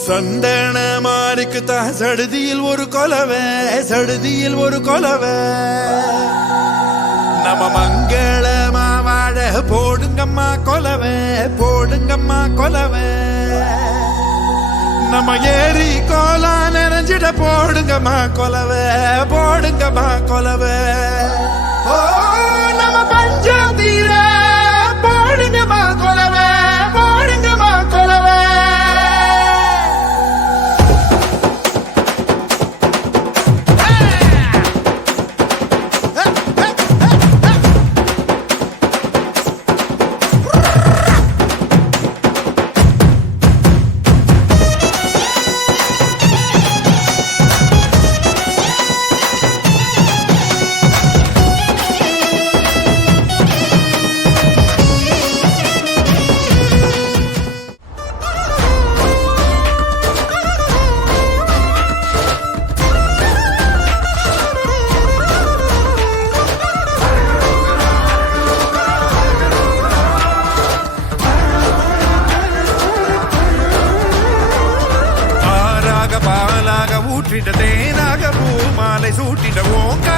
சந்தன மாறிக்குத்தா சடுதியில் ஒரு கொலவை, சடுதியில் ஒரு கொலவை. நம்ம மங்களமா வாழ போடுங்கம்மா கொலவை, போடுங்கம்மா கொலவை. நம்ம ஏரி கோலா நிறைஞ்சிட போடுங்கம்மா கொலவை, போடுங்கம்மா கொலவை. ஓ நம்ம பஞ்சம் தீர போடுங்கம்மா கொலவை, போடுங்கம்மா கொலவை. பாலாக ஊற்றிட தேனாக பூ மாலை சூட்டிட ஓங்க